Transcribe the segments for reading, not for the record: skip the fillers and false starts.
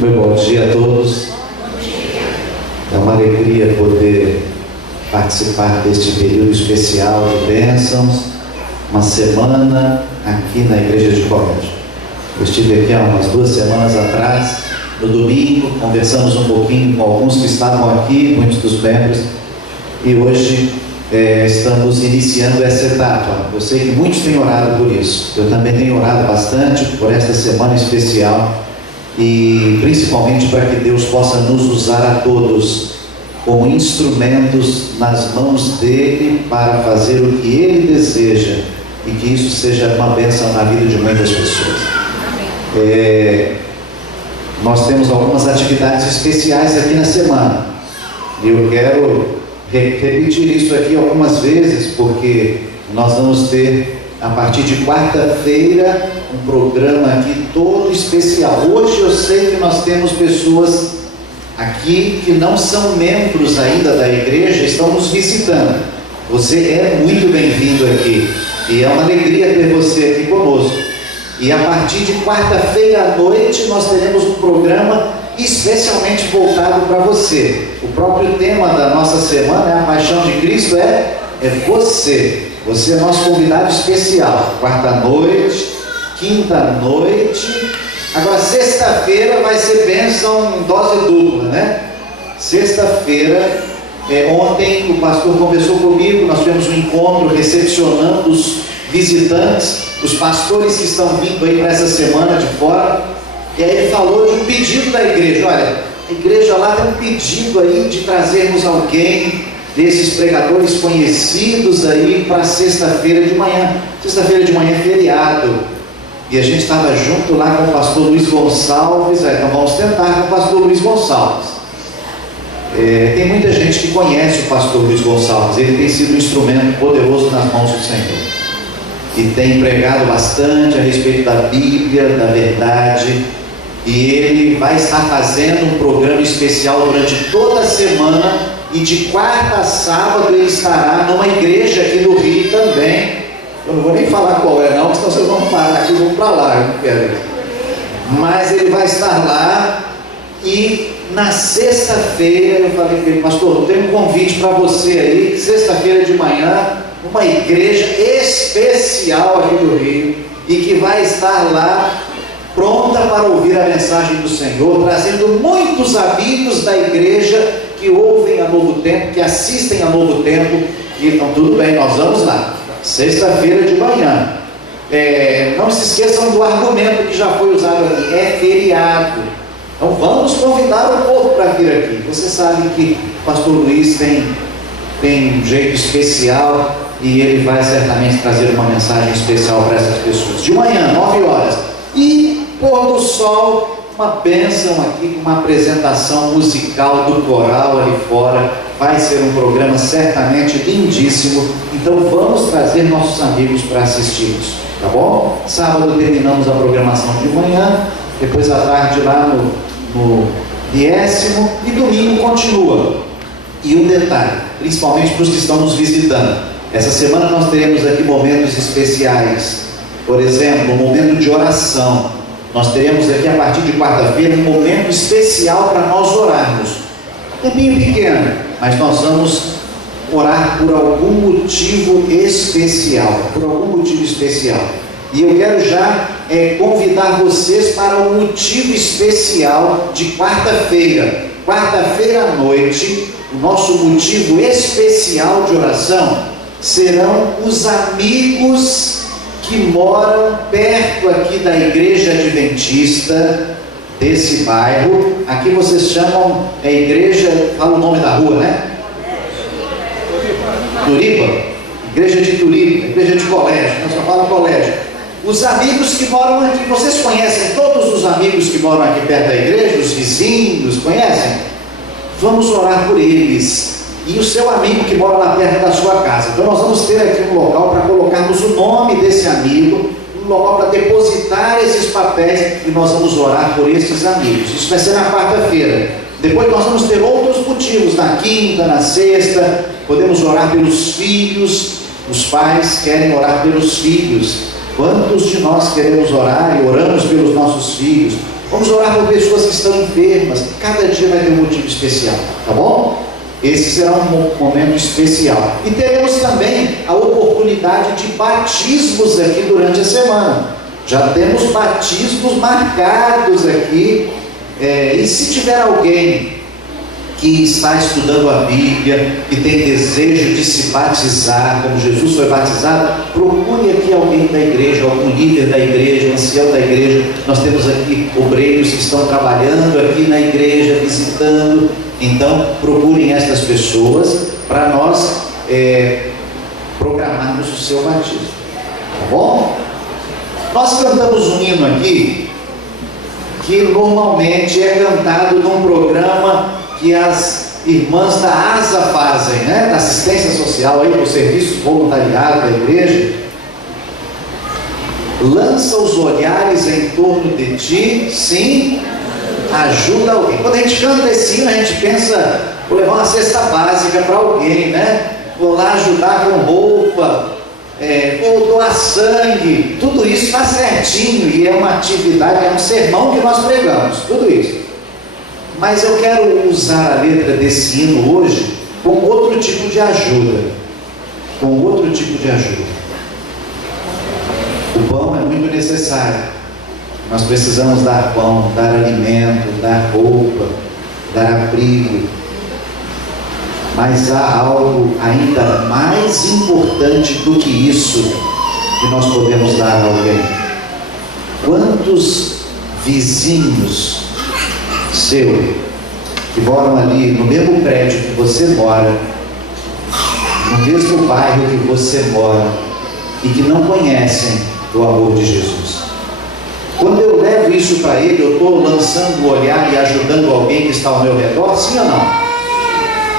Meu bom dia a todos. É uma alegria poder participar deste período especial de bênçãos, uma semana aqui na Igreja de Colégio. Eu estive aqui há umas 2 semanas atrás, no domingo, conversamos um pouquinho com alguns que estavam aqui, muitos dos membros, e hoje estamos iniciando essa etapa. Eu sei que muitos têm orado por isso. Eu também tenho orado bastante por esta semana especial e principalmente para que Deus possa nos usar a todos como instrumentos nas mãos dele para fazer o que ele deseja e que isso seja uma bênção na vida de muitas pessoas. Nós temos algumas atividades especiais aqui na semana e eu quero repetir isso aqui algumas vezes, porque nós vamos ter a partir de quarta-feira um programa aqui todo especial. Hoje eu sei que nós temos pessoas aqui que não são membros ainda da igreja, estão nos visitando. Você é muito bem-vindo aqui e é uma alegria ter você aqui conosco. E a partir de quarta-feira à noite nós teremos um programa especialmente voltado para você. O próprio tema da nossa semana é a Paixão de Cristo, é você. Você é nosso convidado especial. Quarta-noite, quinta-noite. Agora, sexta-feira vai ser bênção em dose dupla, né? Sexta-feira, ontem o pastor conversou comigo, nós tivemos um encontro recepcionando os visitantes, os pastores que estão vindo aí para essa semana de fora. E aí ele falou de um pedido da igreja. Olha, a igreja lá tem um pedido aí de trazermos alguém desses pregadores conhecidos aí para sexta-feira de manhã. Sexta-feira de manhã é feriado. E a gente estava junto lá com o pastor Luiz Gonçalves. Então vamos tentar com o pastor Luiz Gonçalves. Tem muita gente que conhece o pastor Luiz Gonçalves. Ele tem sido um instrumento poderoso nas mãos do Senhor. E tem pregado bastante a respeito da Bíblia, da verdade. E ele vai estar fazendo um programa especial durante toda a semana. E de quarta a sábado ele estará numa igreja aqui no Rio também. Eu não vou nem falar qual é não, senão vocês vão parar aqui e vão para lá, eu não quero. Mas ele vai estar lá. E na sexta-feira eu falei para ele: pastor, eu tenho um convite para você aí, sexta-feira de manhã, uma igreja especial aqui do Rio, e que vai estar lá pronta para ouvir a mensagem do Senhor, trazendo muitos amigos da igreja que ouvem a Novo Tempo, que assistem a Novo Tempo. Então tudo bem, nós vamos lá, sexta-feira de manhã. Não se esqueçam do argumento que já foi usado aqui: é feriado. Então vamos convidar o povo para vir aqui. Você sabe que o pastor Luiz tem um jeito especial, e ele vai certamente trazer uma mensagem especial para essas pessoas. De manhã, 9 horas. E pôr do sol, uma bênção aqui, uma apresentação musical do coral ali fora. Vai ser um programa certamente lindíssimo. Então vamos trazer nossos amigos para assistirmos, tá bom? Sábado terminamos a programação de manhã, depois à tarde lá no 10º, e domingo continua. E um detalhe, principalmente para os que estão nos visitando: essa semana nós teremos aqui momentos especiais. Por exemplo, um momento de oração. Nós teremos aqui, a partir de quarta-feira, um momento especial para nós orarmos. É bem pequeno, mas nós vamos orar por algum motivo especial. Por algum motivo especial. E eu quero já convidar vocês para o motivo especial de quarta-feira. Quarta-feira à noite, o nosso motivo especial de oração serão os amigos que moram perto aqui da igreja adventista desse bairro. Aqui vocês chamam a igreja, fala o nome da rua, né? Turiba? Igreja de Turiba, igreja de colégio, nós só falamos colégio. Os amigos que moram aqui, vocês conhecem todos os amigos que moram aqui perto da igreja? Os vizinhos, conhecem? Vamos orar por eles. E o seu amigo que mora lá perto da sua casa. Então nós vamos ter aqui um local para colocarmos o nome desse amigo, um local para depositar esses papéis, e nós vamos orar por esses amigos. Isso vai ser na quarta-feira. Depois nós vamos ter outros motivos, na quinta, na sexta. Podemos orar pelos filhos. Os pais querem orar pelos filhos. Quantos de nós queremos orar e oramos pelos nossos filhos? Vamos orar por pessoas que estão enfermas. Cada dia vai ter um motivo especial, tá bom? Esse será um momento especial. E teremos também a oportunidade de batismos aqui durante a semana. Já temos batismos marcados aqui. E se tiver alguém que está estudando a Bíblia, que tem desejo de se batizar, como Jesus foi batizado, procure aqui alguém da igreja, algum líder da igreja, um ancião da igreja. Nós temos aqui obreiros que estão trabalhando aqui na igreja, visitando. Então procurem essas pessoas para nós programarmos o seu batismo, tá bom? Nós cantamos um hino aqui que normalmente é cantado num programa que as irmãs da ASA fazem, né? Da assistência social aí, do serviço voluntariado da igreja. Lança os olhares em torno de ti, sim, ajuda alguém. Quando a gente canta esse hino, a gente pensa: vou levar uma cesta básica para alguém, né? Vou lá ajudar com roupa, vou doar sangue. Tudo isso está certinho e é uma atividade, é um sermão que nós pregamos, tudo isso. Mas eu quero usar a letra desse hino hoje como outro tipo de ajuda. com outro tipo de ajuda. O pão é muito necessário. Nós precisamos dar pão, dar alimento, dar roupa, dar abrigo. Mas há algo ainda mais importante do que isso que nós podemos dar a alguém. Quantos vizinhos seus que moram ali no mesmo prédio que você mora, no mesmo bairro que você mora, e que não conhecem o amor de Jesus? Quando eu levo isso para ele, eu estou lançando o olhar e ajudando alguém que está ao meu redor, sim ou não?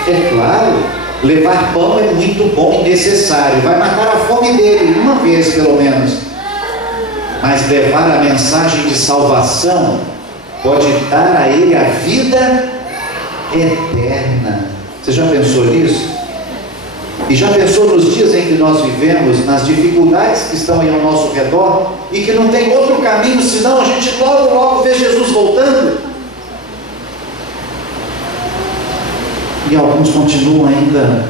É claro, levar pão é muito bom e necessário, vai matar a fome dele, uma vez pelo menos. Mas levar a mensagem de salvação pode dar a ele a vida eterna. Você já pensou nisso? E já pensou nos dias em que nós vivemos, nas dificuldades que estão aí ao nosso redor, e que não tem outro caminho senão a gente logo vê Jesus voltando? E alguns continuam ainda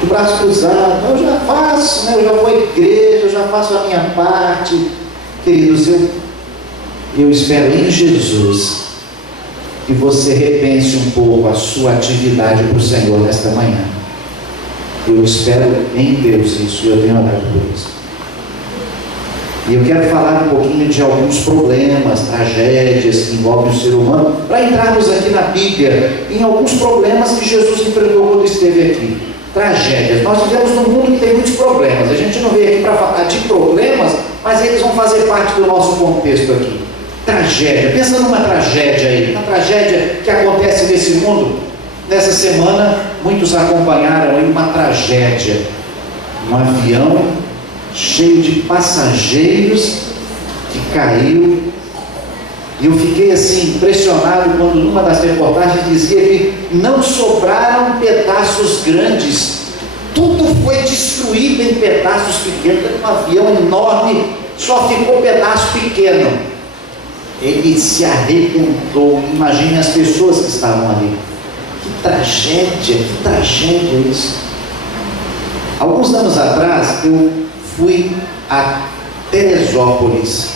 de braço cruzado. Eu já faço, né? Eu já vou à igreja, eu já faço a minha parte. Queridos, eu espero em Jesus que você repense um pouco a sua atividade para o Senhor nesta manhã. Eu espero em Deus isso, e eu tenho orado por isso. E eu quero falar um pouquinho de alguns problemas, tragédias que envolvem o ser humano, para entrarmos aqui na Bíblia, em alguns problemas que Jesus enfrentou quando esteve aqui. Tragédias. Nós vivemos num mundo que tem muitos problemas. A gente não veio aqui para falar de problemas, mas eles vão fazer parte do nosso contexto aqui. Tragédia. Pensa numa tragédia aí, uma tragédia que acontece nesse mundo. Nessa semana, muitos acompanharam aí uma tragédia. Um avião cheio de passageiros que caiu. E eu fiquei assim impressionado quando numa das reportagens dizia que não sobraram pedaços grandes, tudo foi destruído em pedaços pequenos. Um avião enorme, só ficou pedaço pequeno. Ele se arrebentou. Imagine as pessoas que estavam ali. Que tragédia isso. Alguns anos atrás eu fui a Teresópolis,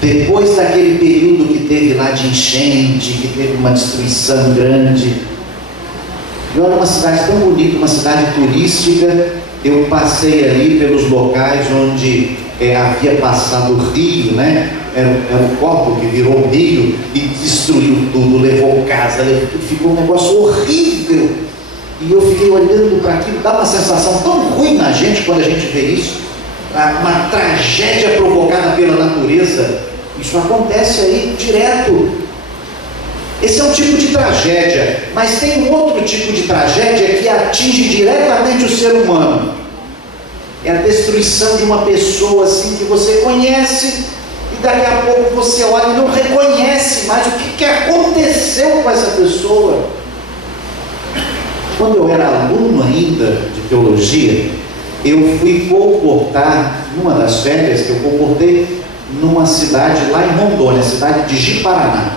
depois daquele período que teve lá de enchente, que teve uma destruição grande. E olha, uma cidade tão bonita, uma cidade turística. Eu passei ali pelos locais onde havia passado o rio, né? Era um copo que virou rio e destruiu tudo, levou casa, ficou um negócio horrível. E eu fiquei olhando para aquilo, dá uma sensação tão ruim na gente quando a gente vê isso. Uma tragédia provocada pela natureza. Isso acontece aí direto. Esse é um tipo de tragédia, mas tem um outro tipo de tragédia que atinge diretamente o ser humano. É a destruição de uma pessoa assim que você conhece, e daqui a pouco você olha e não reconhece mais o que aconteceu com essa pessoa. Quando eu era aluno ainda de teologia, eu fui comportar, numa das férias que eu comportei, numa cidade lá em Rondônia, cidade de Ji-Paraná.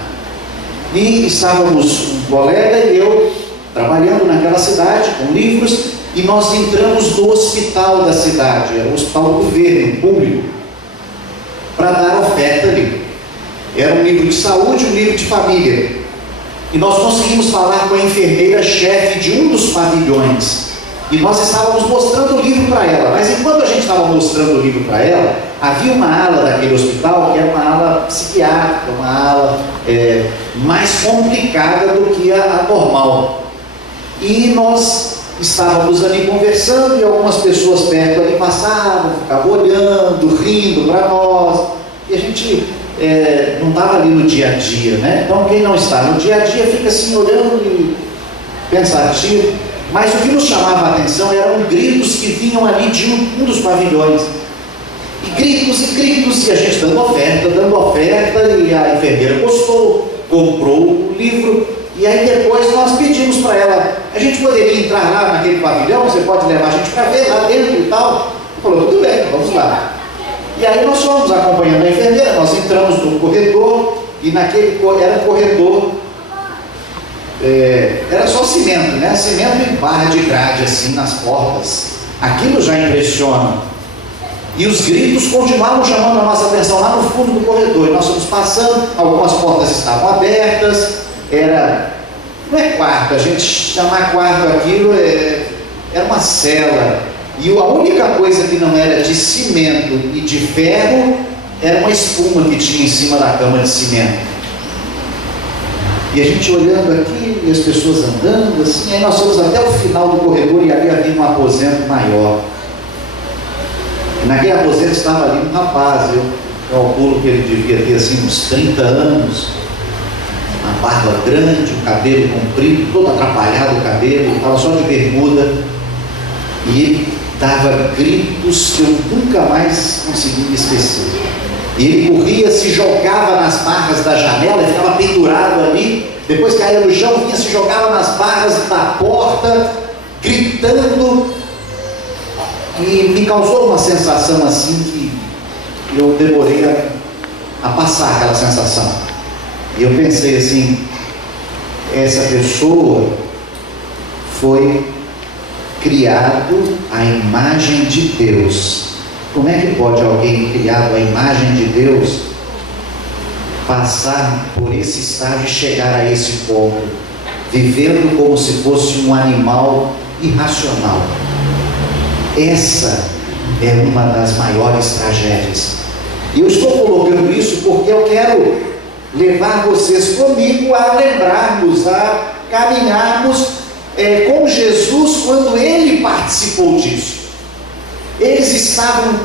E estávamos um colega e eu trabalhando naquela cidade com livros, e nós entramos no hospital da cidade, era um hospital do governo, público, para dar oferta ali. Era um livro de saúde, um livro de família. E nós conseguimos falar com a enfermeira-chefe de um dos pavilhões. E nós estávamos mostrando o livro para ela. Mas enquanto a gente estava mostrando o livro para ela, havia uma ala daquele hospital que era uma ala psiquiátrica, uma ala mais complicada do que a normal. E nós estávamos ali conversando, e algumas pessoas perto ali passavam, ficavam olhando, rindo para nós. E a gente não estava ali no dia a dia, né? Então quem não está no dia a dia fica assim olhando e pensativo. Mas o que nos chamava a atenção eram gritos que vinham ali de um dos pavilhões. E gritos, e a gente dando oferta, e a enfermeira gostou, comprou o livro. E aí depois nós pedimos para ela, a gente poderia entrar lá naquele pavilhão, você pode levar a gente para ver lá dentro e tal. Ela falou, tudo bem, vamos lá. E aí nós fomos acompanhando a enfermeira, nós entramos no corredor, e naquele era um corredor, era só cimento, né? Cimento e barra de grade assim nas portas. Aquilo já impressiona. E os gritos continuavam chamando a nossa atenção lá no fundo do corredor. E nós fomos passando, algumas portas estavam abertas, não é quarto, a gente chamar quarto aquilo era uma cela. E a única coisa que não era de cimento e de ferro era uma espuma que tinha em cima da cama de cimento. E a gente olhando aqui, e as pessoas andando assim, aí nós fomos até o final do corredor e ali havia um aposento maior. E naquele aposento estava ali um rapaz, eu calculo que ele devia ter assim uns 30 anos, uma barba grande, um cabelo comprido, todo atrapalhado o cabelo, estava só de bermuda, e ele dava gritos que eu nunca mais consegui me esquecer. E ele corria, se jogava nas barras da janela, ele ficava pendurado ali, depois caía no chão, vinha, se jogava nas barras da porta, gritando. E me causou uma sensação assim que eu demorei a passar aquela sensação. E eu pensei assim, essa pessoa foi criado à imagem de Deus. Como é que pode alguém criado à imagem de Deus passar por esse estágio e chegar a esse ponto, vivendo como se fosse um animal irracional? Essa é uma das maiores tragédias. E eu estou colocando isso porque eu quero levar vocês comigo a lembrarmos, a caminharmos com Jesus quando ele participou disso. Eles estavam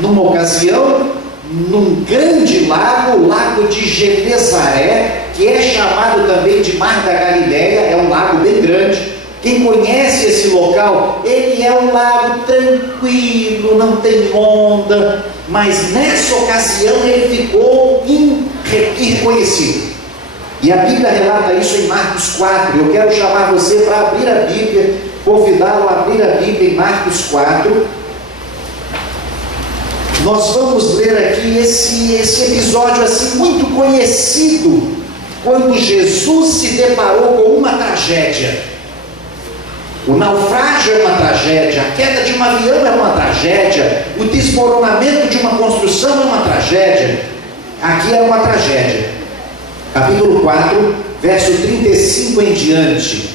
numa ocasião num grande lago, o lago de Genezaré, que é chamado também de Mar da Galileia, é um lago bem grande. Quem conhece esse local, ele é um lago tranquilo, não tem onda, mas nessa ocasião ele ficou irreconhecido. E a Bíblia relata isso em Marcos 4. Eu quero chamar você para abrir a Bíblia, convidá-lo a abrir a Bíblia em Marcos 4. Nós vamos ler aqui esse episódio assim muito conhecido, quando Jesus se deparou com uma tragédia. O naufrágio é uma tragédia, a queda de um avião é uma tragédia, o desmoronamento de uma construção é uma tragédia. Aqui é uma tragédia. Capítulo 4, verso 35 em diante.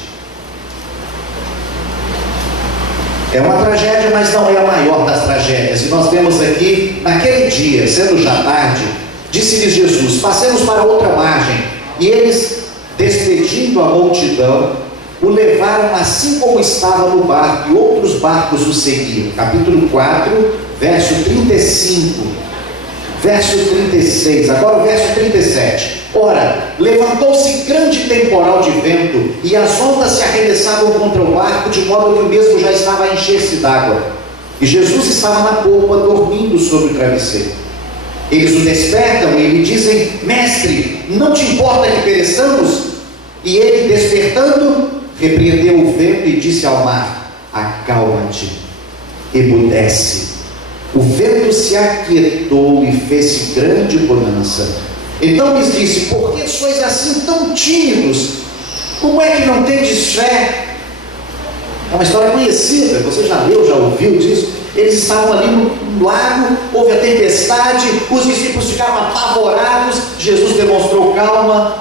É uma tragédia, mas não é a maior das tragédias. E nós vemos aqui, naquele dia, sendo já tarde, disse-lhes Jesus: passemos para outra margem. E eles, despedindo a multidão, o levaram assim como estava no barco, e outros barcos o seguiam. Capítulo 4, verso 35, verso 36, agora o verso 37. Ora, levantou-se grande temporal de vento, e as ondas se arremessavam contra o barco, de modo que o mesmo já estava a encher-se d'água. E Jesus estava na polpa, dormindo sobre o travesseiro. Eles o despertam e lhe dizem: mestre, não te importa que pereçamos? E ele, despertando, repreendeu o vento e disse ao mar: acalma-te, emudece. O vento se aquietou e fez-se grande bonança. Então lhes disse: por que sois assim tão tímidos? Como é que não tendes fé? É uma história conhecida, você já leu, já ouviu disso. Eles estavam ali no lago, houve a tempestade, os discípulos ficaram apavorados. Jesus demonstrou calma.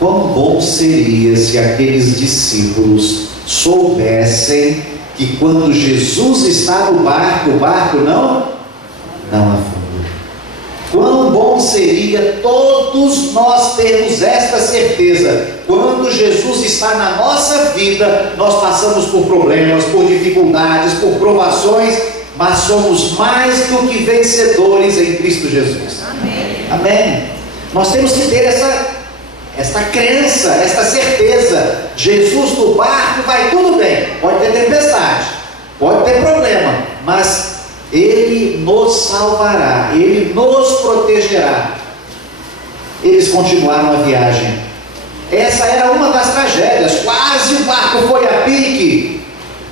Quão bom seria se aqueles discípulos soubessem que quando Jesus está no barco, o barco não afunda. Quão bom seria todos nós termos esta certeza: quando Jesus está na nossa vida, nós passamos por problemas, por dificuldades, por provações, mas somos mais do que vencedores em Cristo Jesus. Amém. Amém. Nós temos que ter esta crença, esta certeza. Jesus no barco, vai tudo bem, pode ter tempestade, pode ter problema, mas Ele nos salvará, Ele nos protegerá. Eles continuaram a viagem. Essa era uma das tragédias, quase o barco foi a pique,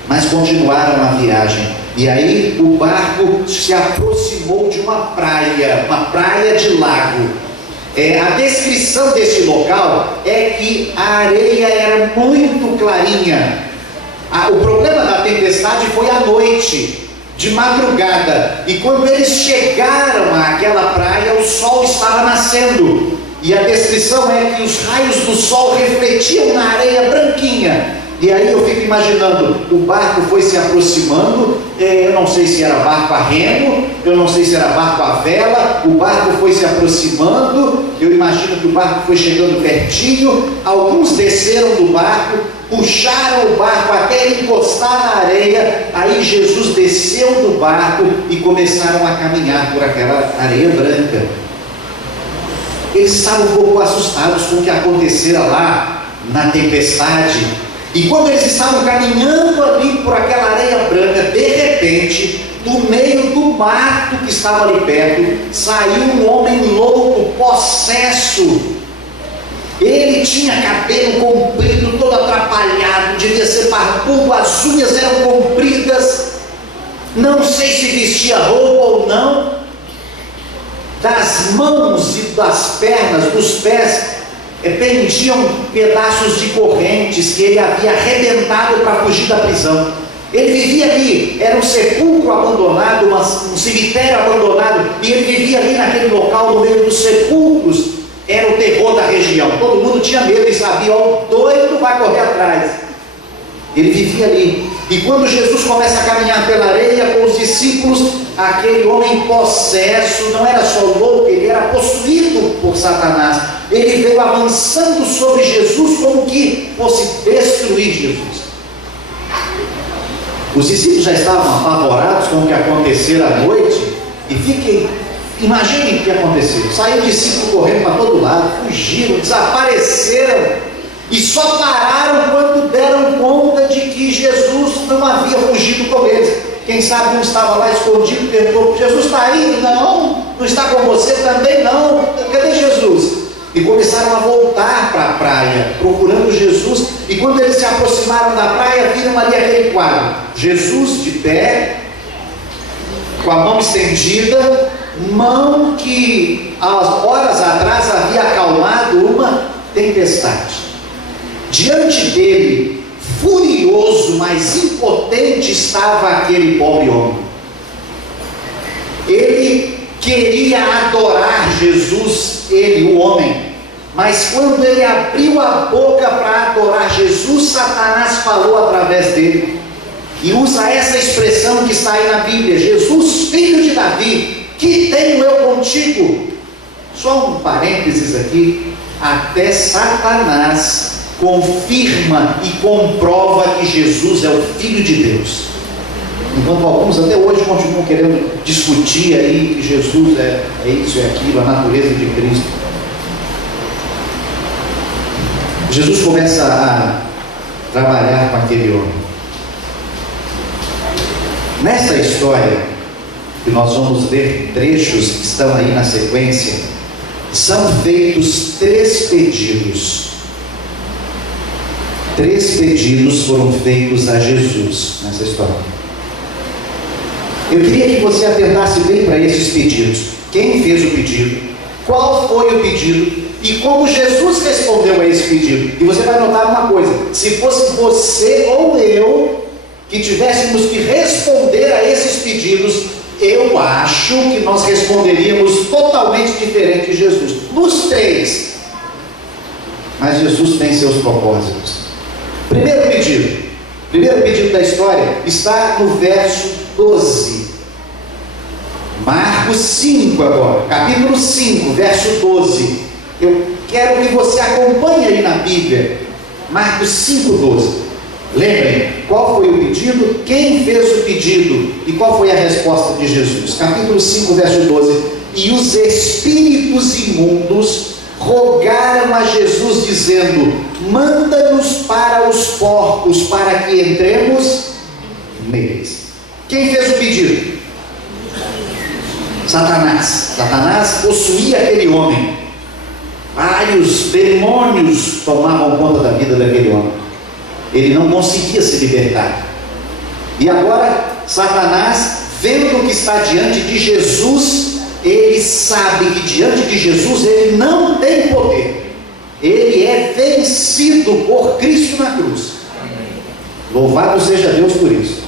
mas continuaram a viagem. E aí o barco se aproximou de uma praia de lago. A descrição desse local é que a areia era muito clarinha. O problema da tempestade foi à noite, de madrugada, e quando eles chegaram àquela praia, o sol estava nascendo, e a descrição é que os raios do sol refletiam na areia branquinha. E aí eu fico imaginando, o barco foi se aproximando, eu não sei se era barco a remo, eu não sei se era barco a vela, o barco foi se aproximando, eu imagino que o barco foi chegando pertinho, alguns desceram do barco, puxaram o barco até ele encostar na areia, aí Jesus desceu do barco e começaram a caminhar por aquela areia branca. Eles estavam um pouco assustados com o que acontecera lá na tempestade. E quando eles estavam caminhando ali por aquela areia branca, de repente, do meio do mato que estava ali perto, saiu um homem louco, possesso. Ele tinha cabelo comprido, todo atrapalhado, devia ser barbudo, as unhas eram compridas, não sei se vestia roupa ou não. Das mãos e das pernas, dos pés, pendiam pedaços de correntes que ele havia arrebentado para fugir da prisão. Ele vivia ali, era um sepulcro abandonado, um cemitério abandonado, e ele vivia ali naquele local, no meio dos sepulcros. Era o terror da região, todo mundo tinha medo e sabia, o doido vai correr atrás. Ele vivia ali, e quando Jesus começa a caminhar pela areia com os discípulos, aquele homem possesso, não era só louco, ele era possuído por Satanás. Ele veio avançando sobre Jesus como que fosse destruir Jesus. Os discípulos já estavam apavorados com o que acontecera à noite, e imaginem o que aconteceu. Saiu discípulo correndo para todo lado, fugiram, desapareceram, e só pararam quando deram conta de que Jesus não havia fugido com eles. Quem sabe um estava lá escondido, perguntou: Jesus está aí? Não está com você também? Não. Cadê Jesus? E começaram a voltar para a praia, procurando Jesus, e quando eles se aproximaram da praia, viram ali aquele quadro: Jesus de pé, com a mão estendida, mão que horas atrás havia acalmado uma tempestade. Diante dele, furioso, mas impotente, estava aquele pobre homem. Ele queria adorar Jesus, ele, o homem, mas quando ele abriu a boca para adorar Jesus, Satanás falou através dele, e usa essa expressão que está aí na Bíblia: Jesus, filho de Davi, que tenho eu contigo? Só um parênteses aqui: até Satanás confirma e comprova que Jesus é o Filho de Deus, enquanto alguns até hoje continuam querendo discutir aí que Jesus é isso, é aquilo, a natureza de Cristo. Jesus começa a trabalhar com aquele homem. Nessa história, que nós vamos ver trechos que estão aí na sequência, são feitos 3 pedidos. 3 pedidos foram feitos a Jesus nessa história. Eu queria que você atentasse bem para esses pedidos. Quem fez o pedido? Qual foi o pedido? E como Jesus respondeu a esse pedido? E você vai notar uma coisa: se fosse você ou eu que tivéssemos que responder a esses pedidos, eu acho que nós responderíamos totalmente diferente de Jesus, nos 3. Mas Jesus tem seus propósitos. Primeiro pedido da história está no verso 12. Marcos 5 agora, capítulo 5, verso 12. Eu quero que você acompanhe aí na Bíblia, Marcos 5, 12. Lembrem, qual foi o pedido, quem fez o pedido e qual foi a resposta de Jesus? Capítulo 5, verso 12. E os espíritos imundos rogaram a Jesus, dizendo: manda-nos para os porcos, para que entremos neles. Quem fez o pedido? Satanás possuía aquele homem. Vários demônios tomavam conta da vida daquele homem. Ele não conseguia se libertar. E agora Satanás, vendo que está diante de Jesus, ele sabe que diante de Jesus ele não tem poder. Ele é vencido por Cristo na cruz. Louvado seja Deus por isso.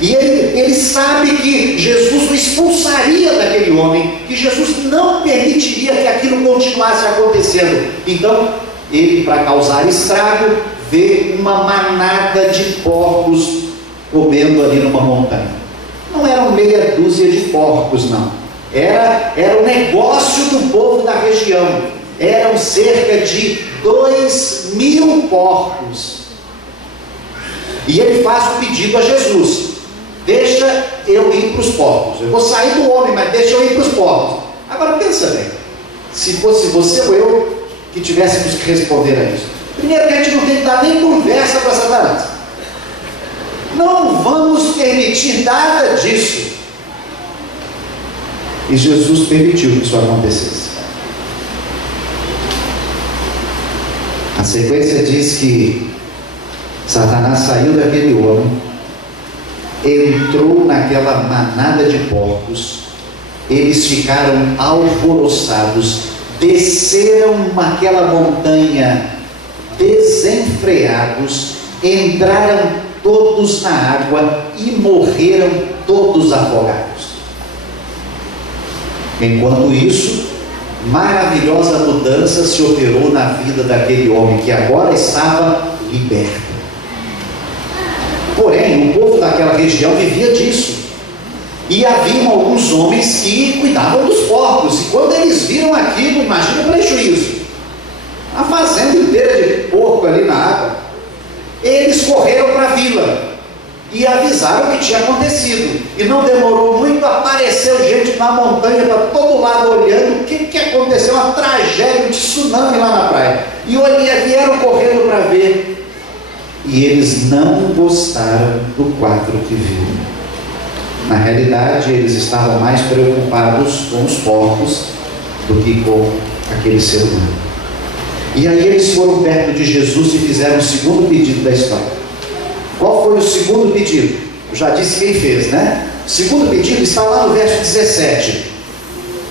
E ele sabe que Jesus o expulsaria daquele homem, que Jesus não permitiria que aquilo continuasse acontecendo. Então, ele, para causar estrago, vê uma manada de porcos comendo ali numa montanha. Não eram meia dúzia de porcos, não. Era o negócio do povo da região. Eram cerca de 2.000 porcos. E ele faz o pedido a Jesus: deixa eu ir para os porcos. Eu vou sair do homem, mas deixa eu ir para os porcos. Agora pensa bem, se fosse você ou eu que tivéssemos que responder a isso. Primeiro que a gente não tem que dar nem conversa para Satanás. Não vamos permitir nada disso. E Jesus permitiu que isso acontecesse. A sequência diz que Satanás saiu daquele homem, entrou naquela manada de porcos, eles ficaram alvoroçados, desceram naquela montanha desenfreados, entraram todos na água e morreram todos afogados. Enquanto isso, maravilhosa mudança se operou na vida daquele homem que agora estava liberto. Porém, o povo daquela região vivia disso. E haviam alguns homens que cuidavam dos porcos. E quando eles viram aquilo, imagina o prejuízo. A fazenda inteira de porco ali na água. Eles correram para a vila e avisaram o que tinha acontecido. E não demorou muito, apareceu gente na montanha para todo lado olhando o que aconteceu, uma tragédia, um tsunami lá na praia. E vieram correndo para ver. E eles não gostaram do quadro que viram. Na realidade, eles estavam mais preocupados com os porcos do que com aquele ser humano. E aí eles foram perto de Jesus e fizeram o segundo pedido da história. Qual foi o segundo pedido? Eu já disse quem fez, né? O segundo pedido está lá no verso 17.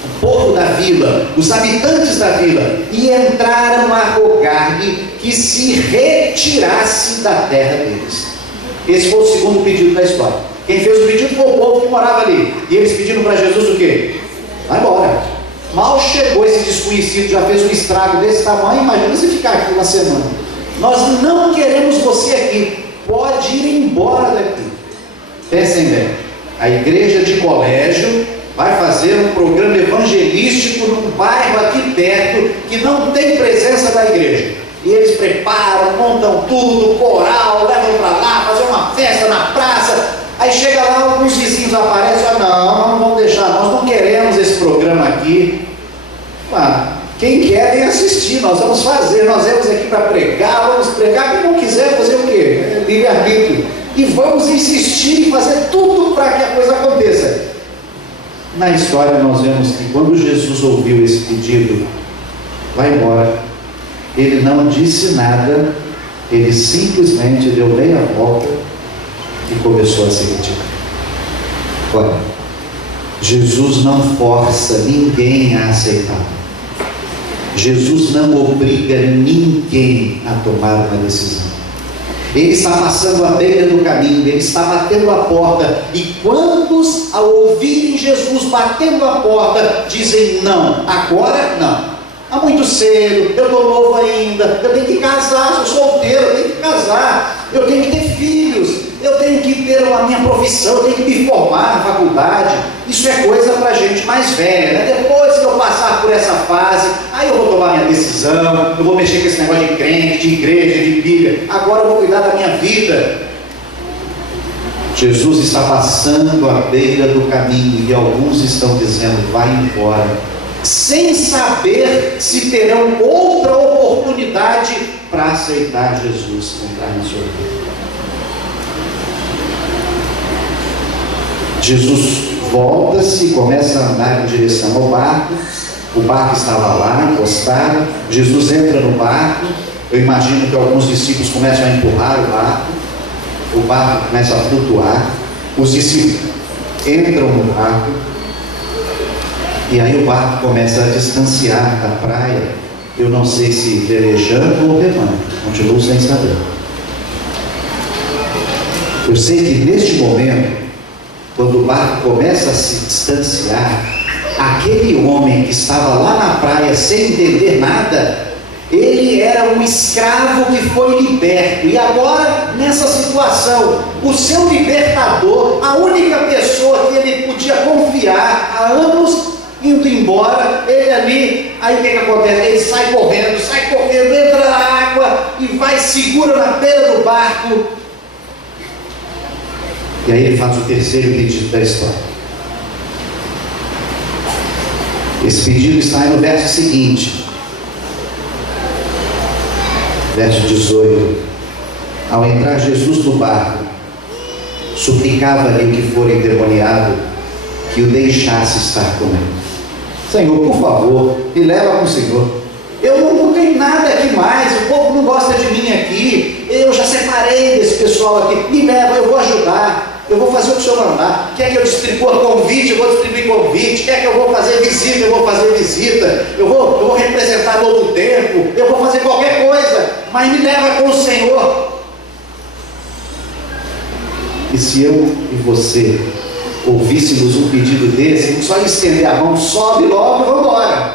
O povo da vila, os habitantes da vila, e entraram a rogar-lhe que se retirasse da terra deles. Esse foi o segundo pedido da história. Quem fez o pedido foi o povo que morava ali. E eles pediram para Jesus o quê? Vai embora. Mal chegou esse desconhecido, já fez um estrago desse tamanho. Imagina se ficar aqui uma semana. Nós não queremos você aqui. Pode ir embora daqui. Pensem bem. A igreja de colégio vai fazer um programa evangelístico num bairro aqui perto que não tem presença da igreja. E eles preparam, montam tudo, coral, levam para lá, fazer uma festa na praça. Aí chega lá, alguns vizinhos aparecem e não vamos deixar, nós não queremos esse programa aqui. Quem quer vem assistir, nós vamos fazer, nós viemos aqui para pregar, vamos pregar, quem não quiser fazer o quê? É livre-arbítrio. E vamos insistir em fazer tudo para que a coisa aconteça. Na história nós vemos que quando Jesus ouviu esse pedido, vai embora, ele não disse nada, ele simplesmente deu meia volta e começou a se retirar. Olha, Jesus não força ninguém a aceitar. Jesus não obriga ninguém a tomar uma decisão. Ele está passando à beira do caminho, ele está batendo a porta, e quantos ao ouvirem Jesus batendo a porta dizem não, agora não, há muito cedo, eu estou novo ainda, eu tenho que casar, sou solteiro, eu tenho que casar, eu tenho que ter filhos, eu tenho que ter a minha profissão, eu tenho que me formar na faculdade. Isso é coisa para gente mais velha, né? Depois que eu passar por essa fase, aí eu vou tomar minha decisão, eu vou mexer com esse negócio de crente, de igreja, de Bíblia, agora eu vou cuidar da minha vida. Jesus está passando à beira do caminho e alguns estão dizendo, vai embora, sem saber se terão outra oportunidade para aceitar Jesus, entrar na sua vida. Jesus volta-se e começa a andar em direção ao barco. O barco estava lá, encostado. Jesus entra no barco. Eu imagino que alguns discípulos começam a empurrar o barco começa a flutuar. Os discípulos entram no barco. E aí o barco começa a distanciar da praia. Eu não sei se velejando ou remando. Continuo sem saber. Eu sei que neste momento, quando o barco começa a se distanciar, aquele homem que estava lá na praia sem entender nada, ele era um escravo que foi liberto, e agora nessa situação, o seu libertador, a única pessoa que ele podia confiar há anos, indo embora, ele ali, aí o que acontece? Ele sai correndo, entra na água e vai, segura na beira do barco, e aí ele faz o terceiro pedido da história. Esse pedido está aí no verso seguinte, verso 18. Ao entrar Jesus no barco, suplicava-lhe o que fora endemoniado que o deixasse estar com ele. Senhor, por favor, me leva com o Senhor. Eu não tenho nada aqui mais, o povo não gosta de mim aqui, eu já separei desse pessoal aqui, me leva, eu vou ajudar, eu vou fazer o que o Senhor mandar. Quer que eu distribua convite, eu vou distribuir convite. Quer que eu vou fazer visita, eu vou fazer visita. Eu vou representar novo tempo, eu vou fazer qualquer coisa, mas me leva com o Senhor. E se eu e você ouvíssemos um pedido desse, só estender a mão, sobe logo e vamos embora.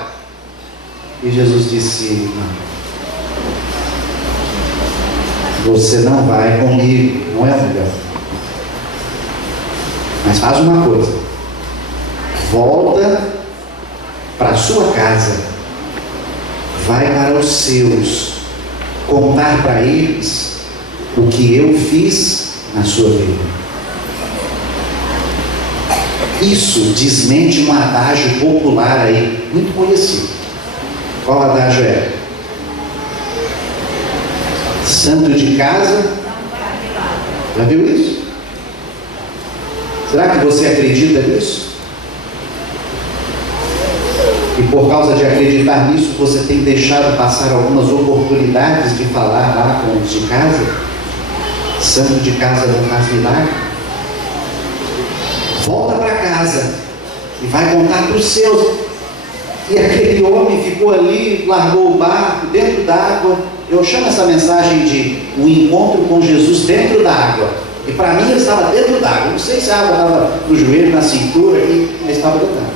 E Jesus disse: não, você não vai comigo, não é obrigação. Mas faz uma coisa, volta para a sua casa, vai para os seus, contar para eles o que eu fiz na sua vida. Isso desmente um adágio popular aí, muito conhecido. Qual adágio é? Santo de casa. Já viu isso? Será que você acredita nisso? E por causa de acreditar nisso, você tem deixado passar algumas oportunidades de falar lá com os de casa? Santo de casa não faz milagre? Volta para casa e vai contar para os seus. E aquele homem ficou ali, largou o barco dentro d'água. Eu chamo essa mensagem de o encontro com Jesus dentro d'água. E para mim ele estava dentro d'água. Não sei se a água estava no joelho, na cintura, mas estava dentro d'água.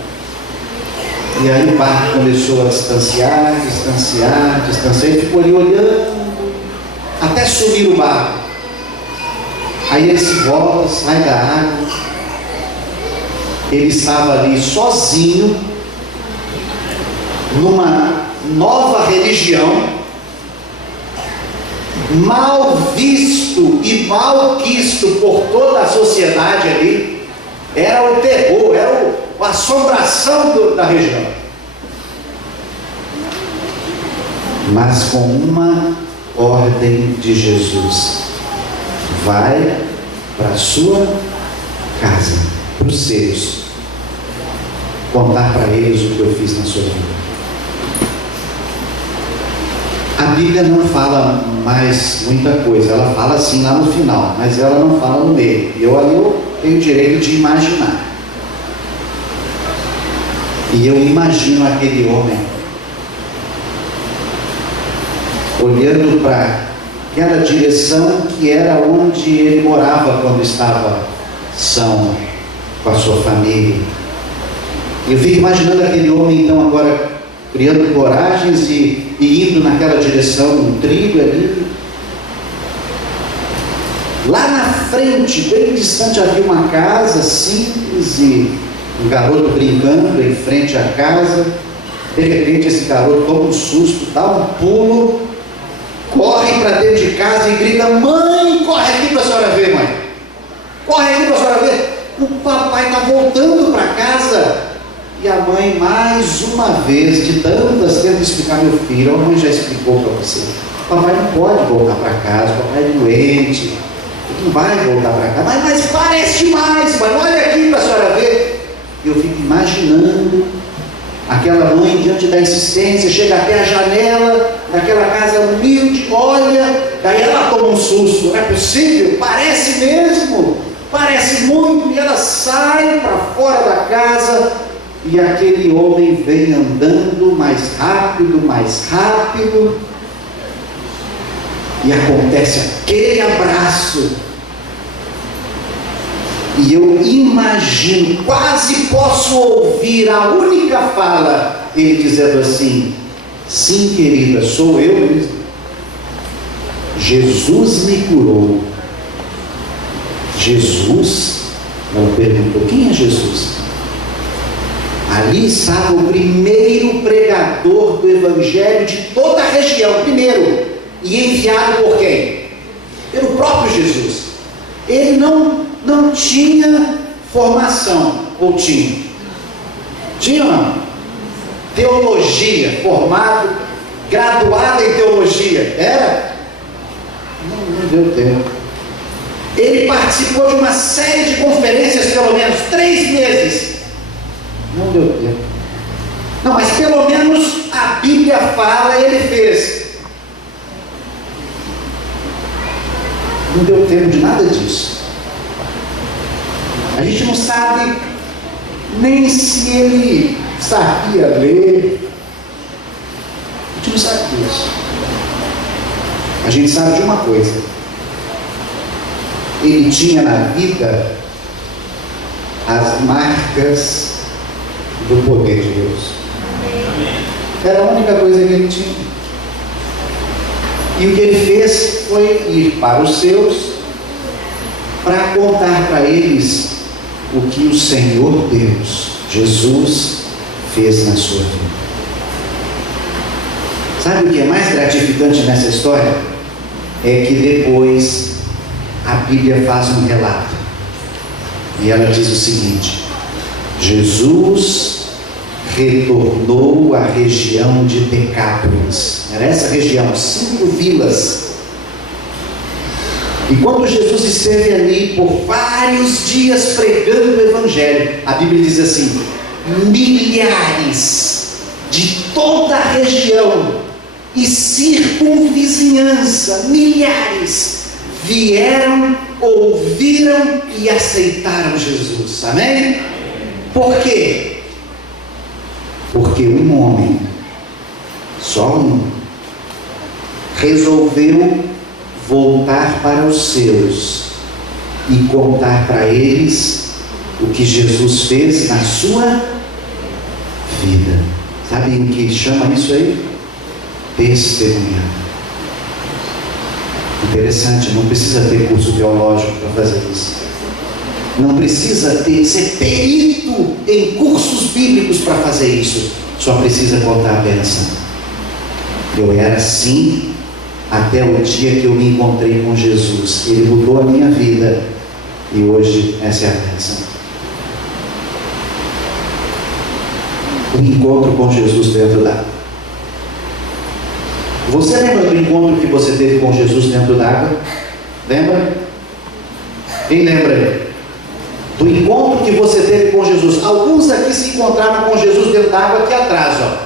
E aí o barco começou a distanciar, ele ficou ali olhando, até subir o barco. Aí ele se volta, sai da água. Ele estava ali sozinho, numa nova religião, mal visto e mal quisto por toda a sociedade ali. Era o terror, era a assombração da região. Mas com uma ordem de Jesus: vai para a sua casa, para os seus, contar para eles o que eu fiz na sua vida. A Bíblia não fala mais muita coisa, ela fala assim lá no final, mas ela não fala no meio. E eu tenho o direito de imaginar. E eu imagino aquele homem olhando para aquela direção que era onde ele morava quando estava são com a sua família. Eu fico imaginando aquele homem então agora criando coragens e indo naquela direção, um trilho ali. Lá na frente, bem distante, havia uma casa simples e um garoto brincando em frente à casa. De repente esse garoto toma um susto, dá um pulo, corre para dentro de casa e grita: mãe, corre aqui para a senhora ver, mãe. Corre aqui para a senhora ver. O papai está voltando para casa. E a mãe, mais uma vez, de tantas, tenta explicar: meu filho, a mãe já explicou para você. Papai não pode voltar para casa, papai é doente, ele não vai voltar para casa. Mas parece demais, mãe, olha aqui para a senhora ver. Eu fico imaginando aquela mãe diante da insistência, chega até a janela daquela casa humilde, olha, daí ela toma um susto: não é possível, parece mesmo, parece muito, e ela sai para fora da casa. E aquele homem vem andando mais rápido, e acontece aquele abraço. E eu imagino, quase posso ouvir a única fala, ele dizendo assim: sim, querida, sou eu mesmo. Jesus me curou. Jesus? Ela perguntou: quem é Jesus? Ali estava o primeiro pregador do Evangelho de toda a região, primeiro, e enviado por quem? Pelo próprio Jesus. Ele não tinha formação, ou tinha? Tinha ou não? Teologia, formado, graduado em teologia, era? Não deu tempo. Ele participou de uma série de conferências, pelo menos 3 meses. Não deu tempo. Não, mas pelo menos a Bíblia fala, ele fez. Não deu tempo de nada disso. A gente não sabe nem se ele sabia ler. A gente não sabe disso. A gente sabe de uma coisa: ele tinha na vida as marcas do poder de Deus. Era a única coisa que ele tinha. E o que ele fez foi ir para os seus, para contar para eles o que o Senhor Deus, Jesus, fez na sua vida. Sabe o que é mais gratificante nessa história? É que depois a Bíblia faz um relato. E ela diz o seguinte: Jesus retornou à região de Decápolis. Era essa região, 5 vilas. E quando Jesus esteve ali por vários dias pregando o Evangelho, a Bíblia diz assim: milhares de toda a região e circunvizinhança, milhares, vieram, ouviram e aceitaram Jesus. Amém? Por quê? Porque um homem, só um, resolveu voltar para os seus e contar para eles o que Jesus fez na sua vida. Sabe o que chama isso aí? Testemunhar. Interessante, não precisa ter curso teológico para fazer isso. Não precisa ser perito em cursos bíblicos para fazer isso. Só precisa contar a bênção. Eu era assim até o dia que eu me encontrei com Jesus. Ele mudou a minha vida e hoje essa é a bênção. O encontro com Jesus dentro d'água. Você lembra do encontro que você teve com Jesus dentro d'água? Lembra? Quem lembra aí? Do encontro que você teve com Jesus. Alguns aqui se encontraram com Jesus dentro d'água aqui atrás, ó.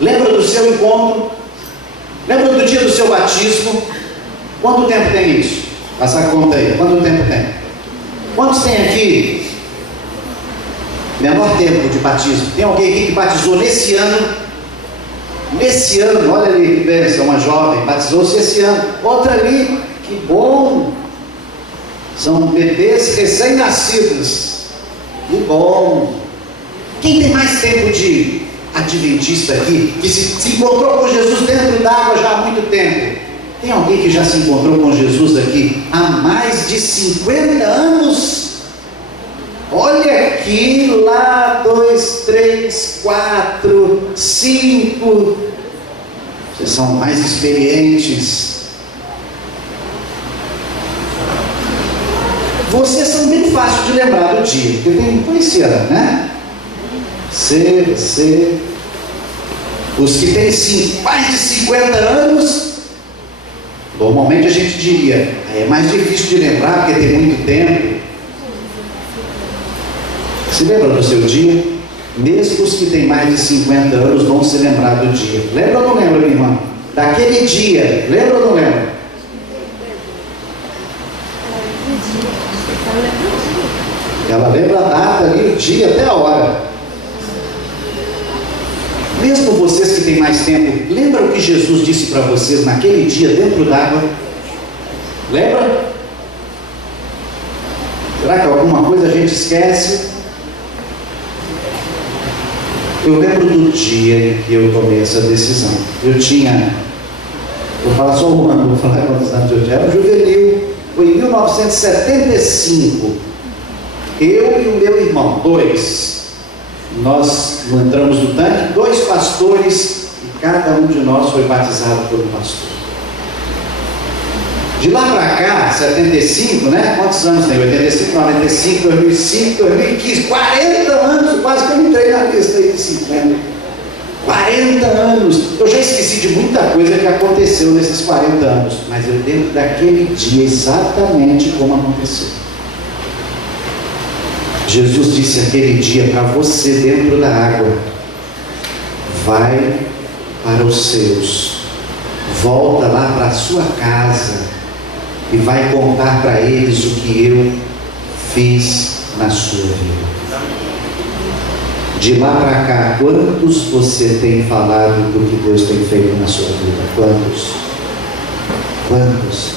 Lembra do seu encontro? Lembra do dia do seu batismo? Quanto tempo tem isso? Passa a conta aí. Quanto tempo tem? Quantos tem aqui menor tempo de batismo? Tem alguém aqui que batizou nesse ano? Nesse ano, olha ali que bênção, uma jovem, batizou-se esse ano. Outra ali, que bom. São bebês recém-nascidos. Que bom. Quem tem mais tempo de adventista aqui, que se encontrou com Jesus dentro d'água já há muito tempo? Tem alguém que já se encontrou com Jesus aqui há mais de 50 anos? Olha aqui, lá, 2, 3, 4, 5. Vocês são mais experientes. Vocês são bem fáceis de lembrar do dia, porque foi esse ano, né? Os que têm mais de 50 anos, normalmente a gente diria, é mais difícil de lembrar, porque tem muito tempo. Se lembra do seu dia? Mesmo os que têm mais de 50 anos vão se lembrar do dia. Lembra ou não lembra, minha irmã? Daquele dia, lembra ou não lembra? Ela lembra a data ali, o dia, até a hora. Mesmo vocês que têm mais tempo, lembra o que Jesus disse para vocês naquele dia dentro d'água? Lembra? Será que alguma coisa a gente esquece? Eu lembro do dia em que eu tomei essa decisão. Vou falar só um ano, vou falar quantos anos eu tinha. Era um juvenil, foi em 1975. Eu e o meu irmão, nós entramos no tanque, 2 pastores, e cada um de nós foi batizado por um pastor. De lá para cá, 75, né? Quantos anos tem? 85, 95, 2005, 2015, 40 anos, quase que eu entrei na lista aí de 50. 40 anos. Eu já esqueci de muita coisa que aconteceu nesses 40 anos, mas eu lembro daquele dia exatamente como aconteceu. Jesus disse aquele dia para você dentro da água: vai para os seus, volta lá para a sua casa e vai contar para eles o que eu fiz na sua vida. De lá para cá, quantos você tem falado do que Deus tem feito na sua vida? Quantos?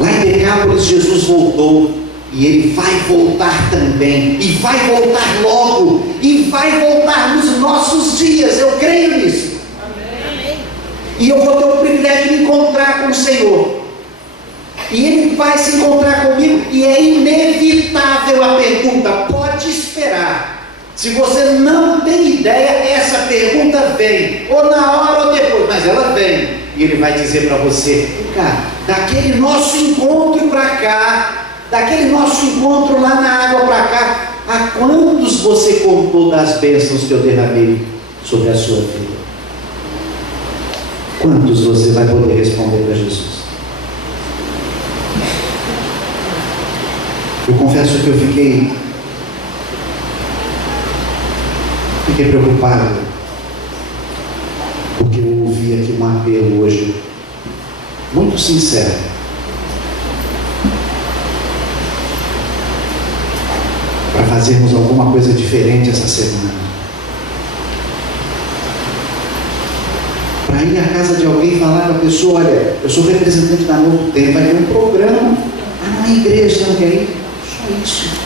Lá em Decápolis, Jesus voltou, e Ele vai voltar também, e vai voltar logo, e vai voltar nos nossos dias. Eu creio nisso. Amém. E eu vou ter o privilégio de me encontrar com o Senhor, e Ele vai se encontrar comigo, e é inevitável a pergunta: pode esperar. Se você não tem ideia, essa pergunta vem, ou na hora ou depois, mas ela vem, e Ele vai dizer para você: cara, daquele nosso encontro para cá, daquele nosso encontro lá na água para cá, a quantos você contou das bênçãos que eu derramei sobre a sua vida? Quantos você vai poder responder para Jesus? Eu confesso que eu fiquei preocupado, porque eu ouvi aqui um apelo hoje, muito sincero, para fazermos alguma coisa diferente essa semana, para ir à casa de alguém e falar para a pessoa: olha, eu sou representante da Novo Tempo, vai ter um programa na igreja, não quer ir? Só isso.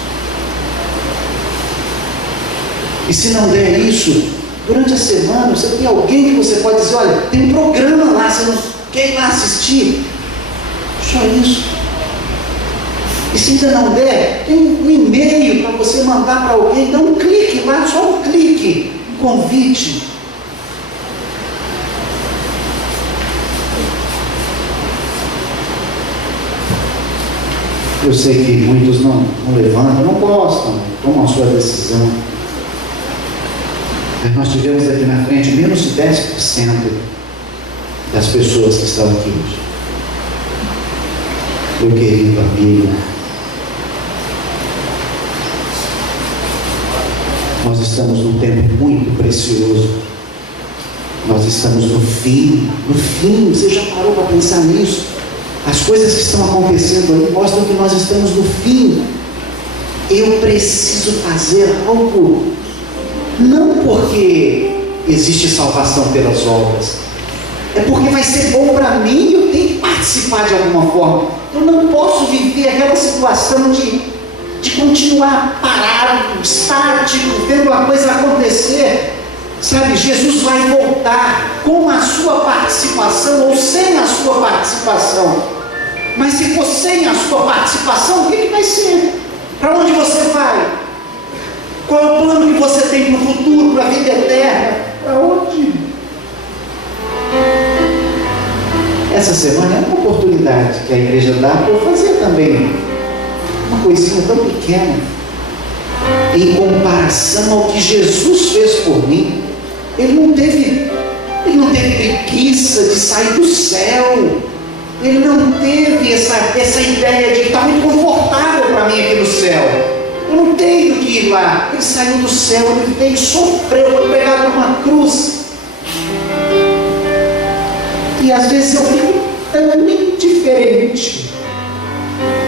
E se não der isso, durante a semana, você tem alguém que você pode dizer: olha, tem um programa lá, você não quer ir lá assistir? Só isso. E se ainda não der, tem um e-mail para você mandar para alguém, dá um clique lá, só um clique, um convite. Eu sei que muitos não levantam, não gostam, tomam a sua decisão. Mas nós tivemos aqui na frente menos de 10% das pessoas que estão aqui hoje. Meu querido amigo, nós estamos num tempo muito precioso. Nós estamos no fim. Você já parou para pensar nisso? As coisas que estão acontecendo aí mostram que nós estamos no fim. Eu preciso fazer algo, não porque existe salvação pelas obras, é porque vai ser bom para mim e eu tenho que participar de alguma forma. Eu não posso viver aquela situação de continuar parado, estático, vendo a coisa acontecer. Sabe, Jesus vai voltar com a sua participação ou sem a sua participação. Mas se for sem a sua participação, o que vai ser? Para onde você vai? Qual é o plano que você tem para o futuro, para a vida eterna? Para onde? Essa semana é uma oportunidade que a igreja dá para eu fazer também uma coisinha tão pequena em comparação ao que Jesus fez por mim. Ele não teve preguiça de sair do céu. Ele não teve essa ideia de estar muito confortável para mim aqui no céu. Eu não tenho que ir lá. Ele saiu do céu, ele veio, sofreu, foi pregado numa cruz. E às vezes eu fico tão indiferente,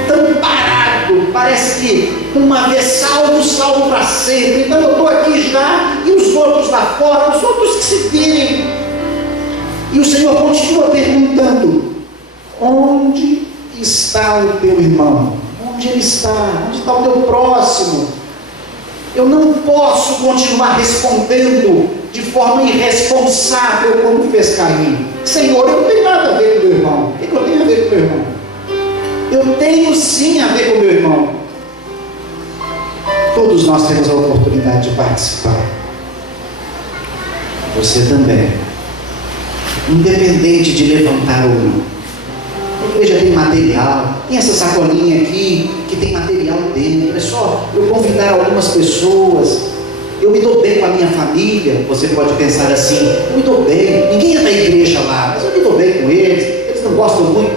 tão parado. Parece que uma vez salvo para sempre. Então eu estou aqui já, e os outros lá fora, os outros que se virem. E o Senhor continua perguntando: onde está o teu irmão? Onde ele está? Onde está o meu próximo? Eu não posso continuar respondendo de forma irresponsável como fez Caim. Senhor, eu não tenho nada a ver com o meu irmão. O que eu tenho a ver com o meu irmão? Eu tenho sim a ver com o meu irmão. Todos nós temos a oportunidade de participar. Você também. Independente de levantar ou não. A igreja tem material, tem essa sacolinha aqui que tem material dentro. É só eu convidar algumas pessoas. Eu me dou bem com a minha família. Você pode pensar assim: eu me dou bem, ninguém é da igreja lá, mas eu me dou bem com eles não gostam muito.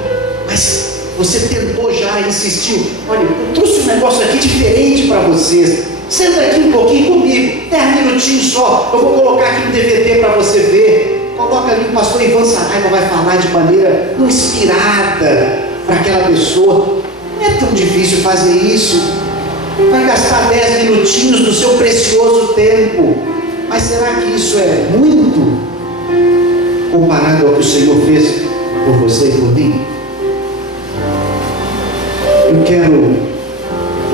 Mas você tentou já, insistiu: olha, eu trouxe um negócio aqui diferente para vocês. Senta aqui um pouquinho comigo, 10 minutinhos só. Eu vou colocar aqui um DVD para você ver. Coloca ali, o pastor Ivan Saraiva vai falar de maneira inspirada para aquela pessoa. Não é tão difícil fazer isso. Vai gastar 10 minutinhos do seu precioso tempo. Mas será que isso é muito comparado ao que o Senhor fez por você e por mim? Eu quero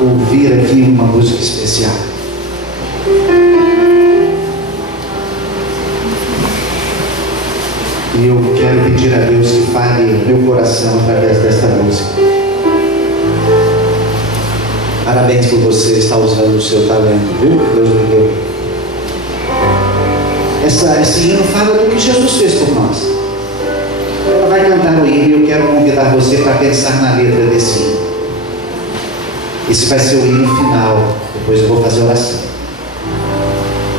ouvir aqui uma música especial. E eu quero pedir a Deus que fale no meu coração através desta música. Parabéns por você estar usando o seu talento, viu? Deus me deu. Esse hino fala do que Jesus fez por nós. Ela vai cantar o hino e eu quero convidar você para pensar na letra desse hino. Esse vai ser o hino final. Depois eu vou fazer oração.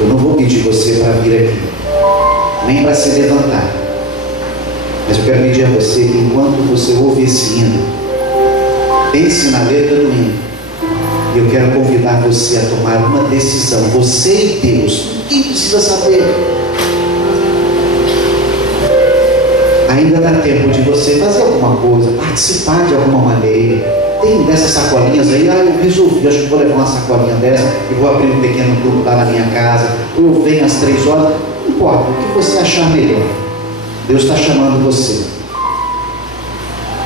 Eu não vou pedir você para vir aqui, nem para se levantar. Mas eu quero pedir a você que enquanto você ouve esse hino, pense na letra do hino. E eu quero convidar você a tomar uma decisão. Você e Deus. Ninguém precisa saber. Ainda dá tempo de você fazer alguma coisa, participar de alguma maneira. Tem dessas sacolinhas aí, eu resolvi, acho que vou levar uma sacolinha dessa e vou abrir um pequeno grupo lá na minha casa. Ou eu venho às 3 horas. Não importa, o que você achar melhor. Deus está chamando você.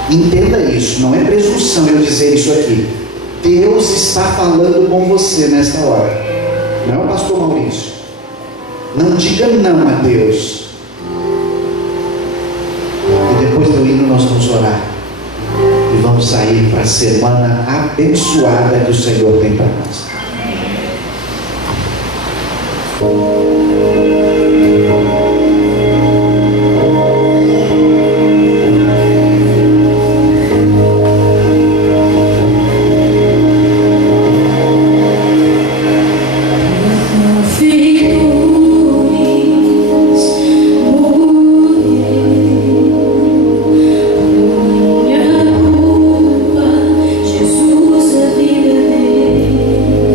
Entenda isso, não é presunção eu dizer isso aqui. Deus está falando com você nesta hora. Não é o pastor Maurício. Não diga não a Deus. E depois do hino nós vamos orar. E vamos sair para a semana abençoada que o Senhor tem para nós. Jesus, a vida dele.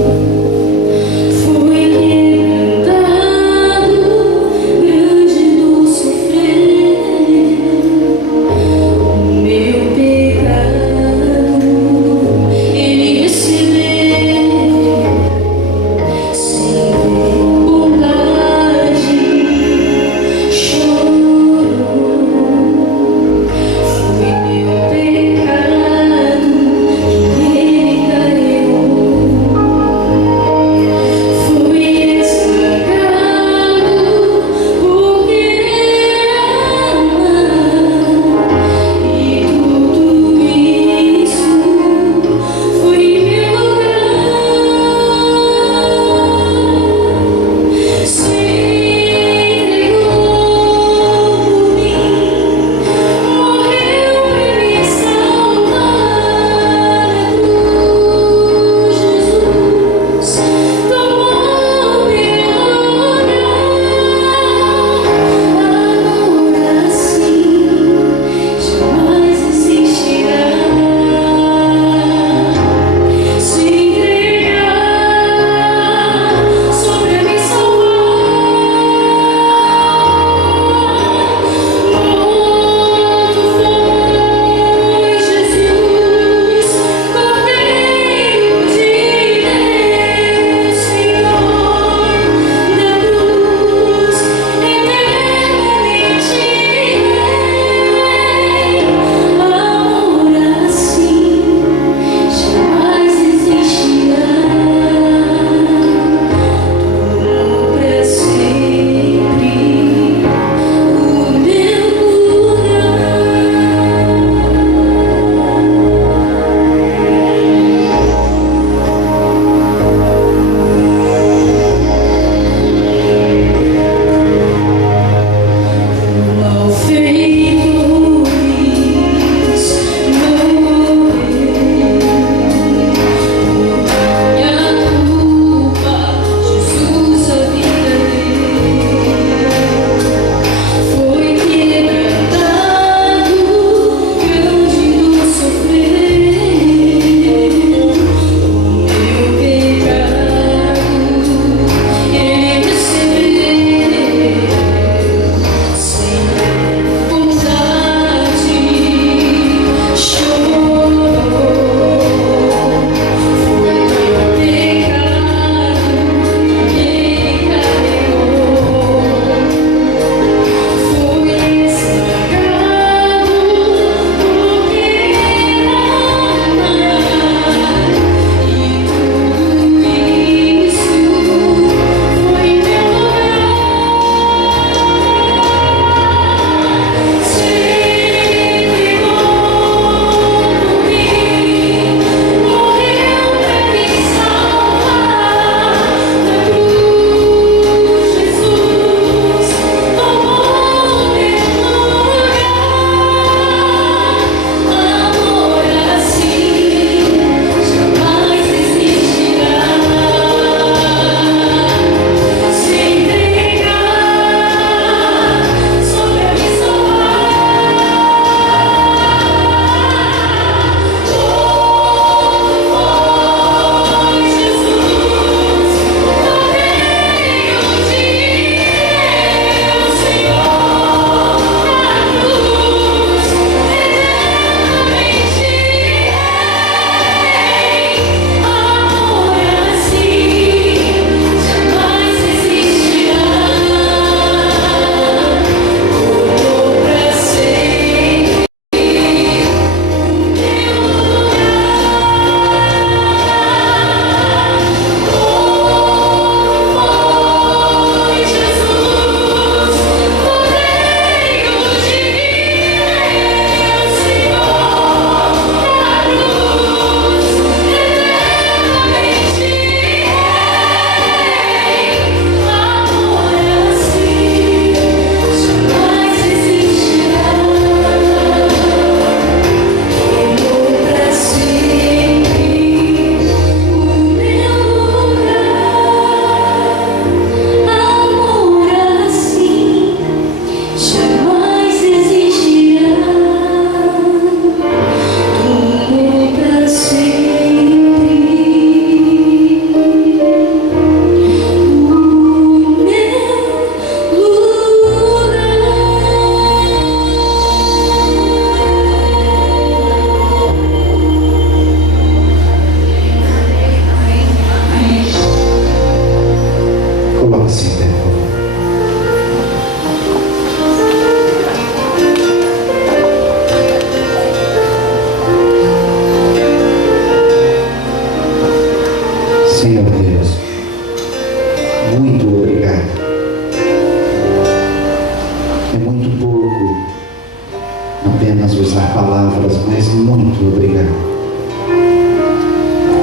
apenas usar palavras, mas muito obrigado.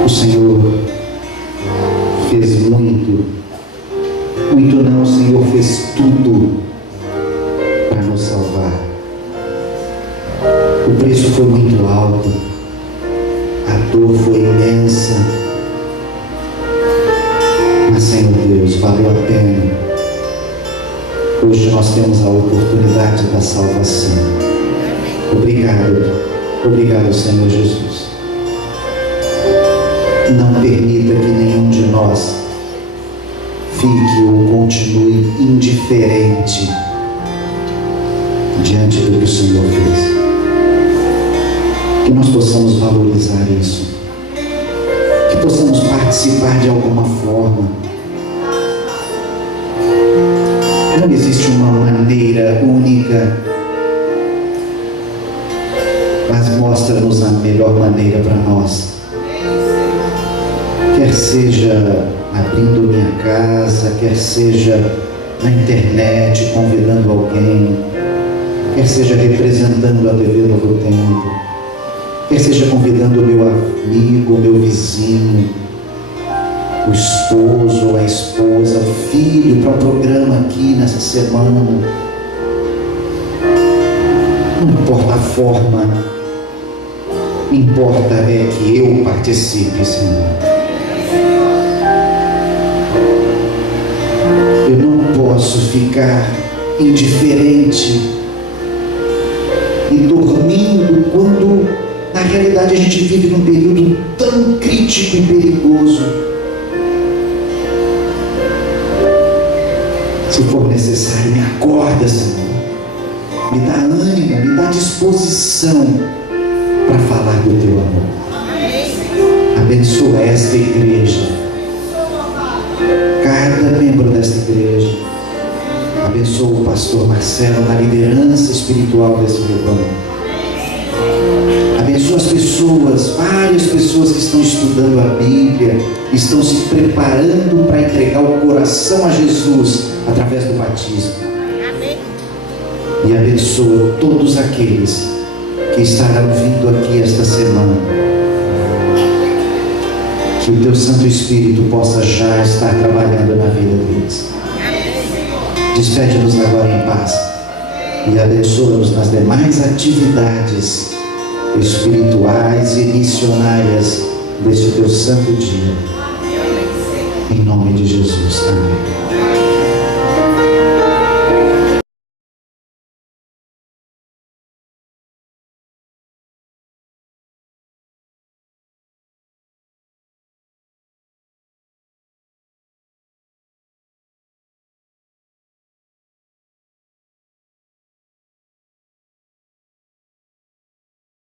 O Senhor fez muito não, o Senhor fez tudo para nos salvar. O preço foi muito alto, a dor foi imensa, mas Senhor Deus, valeu a pena. Hoje nós temos a oportunidade da salvação. Obrigado Senhor Jesus. Não permita que nenhum de nós fique ou continue indiferente diante do que o Senhor fez. Que nós possamos valorizar isso, que possamos participar de alguma forma. Não existe uma maneira única, mas mostra-nos a melhor maneira para nós. Quer seja abrindo minha casa, quer seja na internet, convidando alguém, quer seja representando a TV Novo Tempo, quer seja convidando o meu amigo, o meu vizinho, o esposo ou a esposa, o filho para o programa aqui nessa semana. Não importa a forma, importa é que eu participe, Senhor. Eu não posso ficar indiferente e dormindo quando na realidade a gente vive num período tão crítico e perigoso. Se for necessário, me acorda, Senhor. Me dá ânimo, me dá disposição para falar do teu amor. Abençoa esta igreja, cada membro desta igreja. Abençoa o pastor Marcelo na liderança espiritual desse rebanho. Abençoa as pessoas, várias pessoas que estão estudando a Bíblia, estão se preparando para entregar o coração a Jesus através do batismo. Amém. E abençoa todos aqueles que estarão vindo aqui esta semana. Que o teu Santo Espírito possa já estar trabalhando na vida deles. Despede-nos agora em paz e abençoa-nos nas demais atividades espirituais e missionárias deste teu santo dia. Em nome de Jesus. Amém.